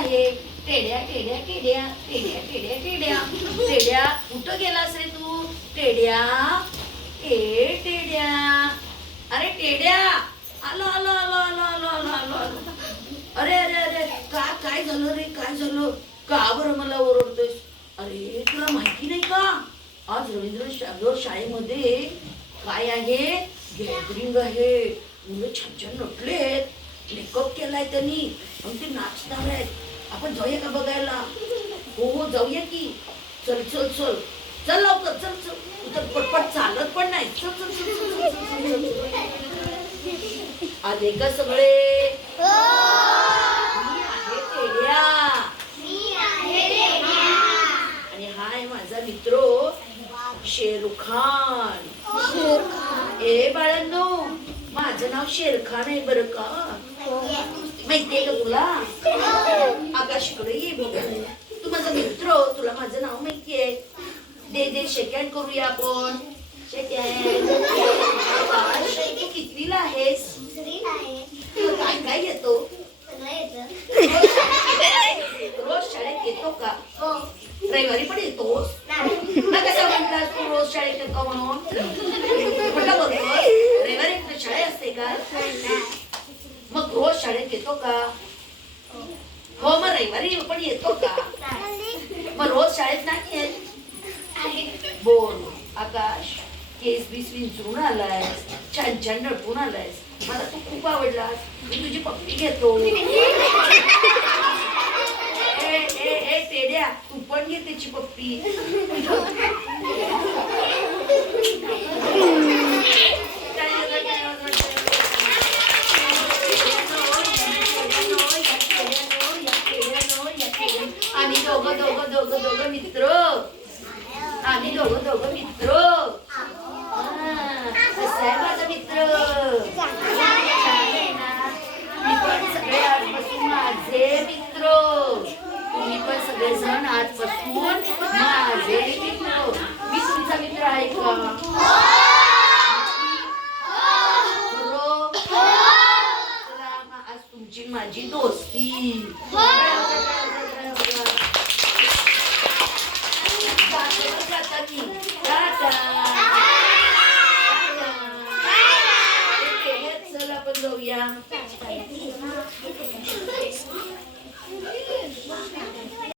आहे. टेड्या टेड्या टेड्या टेड्या टेड्या टेड्या टेड्या कुठं गेलास रे तू? टेड्या ए टेड्या, अरे टेड्या, आलो आलो आलो आलो आलो आलो आलो आलो. अरे अरे अरे काय झालं रे? काय झालं? का बरं मला ओरडतोस? अरे तुला माहिती नाही का, आज रवींद्र टागोर शाळेमध्ये काय आहे? गॅदरिंग आहे. मुलं छान छान नटलेत, मेकअप केलाय त्यांनी आणि ते नाचणार आहेत. आपण जाऊया का बघायला? हो हो जाऊया की. चल चल चल चल लवकर चल चल. तू तर पटपट चालत पण नाही. चल चल चल चल चल. आले का सगळे? मी आहे टेड्या. आणि हा आहे माझा मित्र शेरुख खान. ए बाळांनो, माझं नाव शेरखान आहे बरं का? माहितीये का तुला? आकाशकडे ये बघ. तू माझा मित्र, तुला माझं नाव माहितीये. दे दे शेकँड करूया आपण. शेकँड. आकाश, तू कितवीला आहेस? तुला काय काय येतो? रोज शाळेत येतो का? रविवारी पण येतोस? कसा म्हटलास तू रोज शाळेत येतो म्हणून? म्हटलं बरोबर, रविवारी शाळा असते का? मग रोज शाळेत येतो का? हो, मग रविवारी पण येतो का? मग रोज शाळेत नाही येत? बोल आकाश, केस बीस विंचरून आलायस, छान छान नटून आलायस, मला तू खूप आवडलास. मी तुझी पप्पी घेतो. ए ए ए टेड्या, तू पण घे त्याची पप्पी. आम्ही दोघं दोघं दोघं दोघं मित्र. आम्ही दोघं दोघं मित्र. कसं आहे माझा मित्र? मी पण सगळे आजपासून माझे मित्र. तुम्ही पण सगळेजण आजपासून माझे मित्र. मी तुमचा मित्र आहे का? आज तुमची माझी दोस्ती.